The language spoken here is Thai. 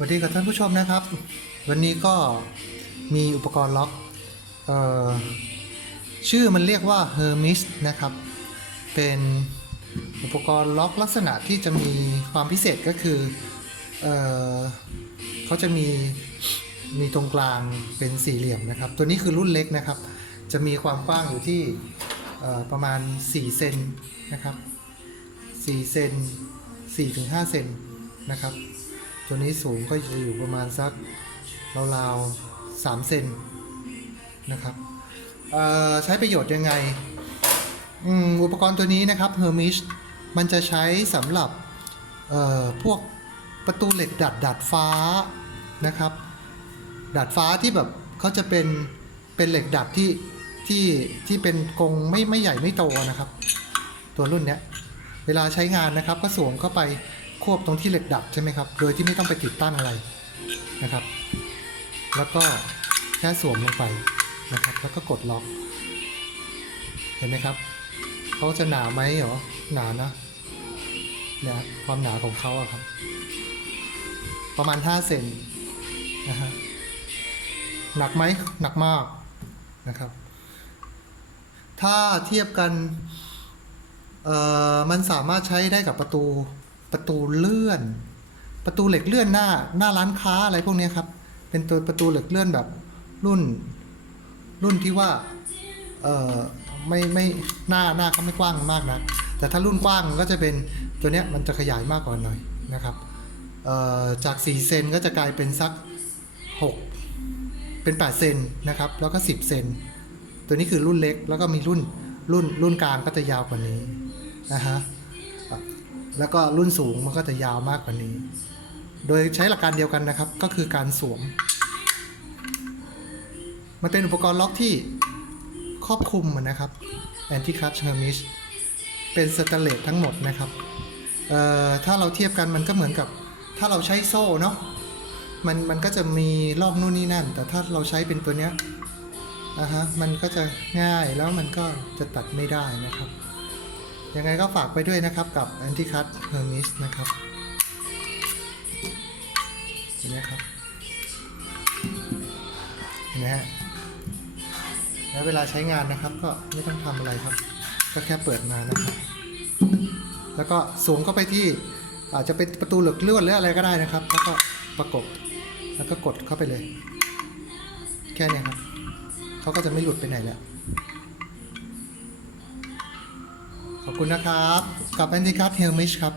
สวัสดีกับท่านผู้ชมนะครับ วันนี้ก็มีอุปกรณ์ล็อกออชื่อมันเรียกว่า Hermes นะครับ เป็นอุปกรณ์ล็อกลักษณะที่จะมีความพิเศษก็คือเออเขาจะมีมีตรงกลางเป็นสี่เหลี่ยมนะครับ ตัวนี้คือรุ่นเล็กนะครับ จะมีความกว้างอยู่ที่ประมาณ 4 เซนนะครับ4เซน4-5 เซนนะครับ ตัวนี้สูงก็จะอยู่ประมาณสักราวๆ3เซนนะครับใช้ประโยชน์ยังไงอุปกรณ์ตัวนี้นะครับ Hermes มันจะใช้สำหรับพวกประตูเหล็กดัดดัดฟ้านะครับ ดัดฟ้าที่แบบเขาจะเป็นเป็นเหล็กดัดที่ที่ที่เป็นกรงไม่ไม่ใหญ่ไม่โตนะครับ ตัวรุ่นเนี้ยเวลาใช้งานนะครับก็สวมเข้าไป ควบตรงที่เหล็กดัดใช่ไหมครับ โดยที่ไม่ต้องไปติดตั้งอะไรนะครับ แล้วก็แค่สวมลงไปนะครับ แล้วก็กดล็อก เห็นไหมครับเขาจะหนาไหมเหรอ หนานะเนี่ยความหนาของเขาอะครับ ประมาณ 5 เซนนะฮะ หนักไหมหนักมากนะครับ ถ้าเทียบกัน เอ่อ มันสามารถใช้ได้กับประตู ประตูเลื่อน ประตูเหล็กเลื่อนหน้าหน้าร้านค้าอะไรพวกนี้ครับ เป็นตัวประตูเหล็กเลื่อนแบบรุ่น รุ่นที่ว่าเออไม่ไม่หน้าหน้าเขาไม่กว้างมากนะแต่ถ้ารุ่นกว้างก็จะเป็นตัวเนี้ยมันจะขยายมากกว่าหน่อยนะครับเอ่อจาก 4 เซนก็จะกลายเป็นสัก 6 เป็น 8 เซนนะครับ แล้วก็ 10 เซน ตัวนี้คือรุ่นเล็ก แล้วก็มีรุ่นรุ่นรุ่นกลางก็จะยาวกว่านี้นะฮะ แล้วก็รุ่นสูงมันก็จะยาวมากกว่านี้ โดยใช้หลักการเดียวกันนะครับ ก็คือการสวม มันเป็นอุปกรณ์ล็อกที่ครอบคลุมนะครับ Anti Clutch Hermes เป็นสแตนเลสทั้งหมดนะครับถ้าเราเทียบกันมันก็เหมือนกับถ้าเราใช้โซ่เนาะมันมันก็จะมีรอบนู่นนี่นั่น แต่ถ้าเราใช้เป็นตัวเนี้ยอะฮะมันก็จะง่ายแล้วมันก็จะตัดไม่ได้นะครับ ยังไงก็ฝากไปด้วยนะครับกับ Anti Cut Hermes นะครับเห็นไหมครับเห็นไหมฮะแล้วเวลาใช้งานนะครับก็ไม่ต้องทำอะไรครับ ก็แค่เปิดมานะครับ แล้วก็สูงเข้าไปที่อาจจะเป็นประตูเหล็กเลื่อนหรืออะไรก็ได้นะครับ แล้วก็ประกบแล้วก็กดเข้าไปเลย แค่นี้ครับเขาก็จะไม่หลุดไปไหนแล้ว ขอบคุณนะครับ กับ Anti Cut Helmish ครับ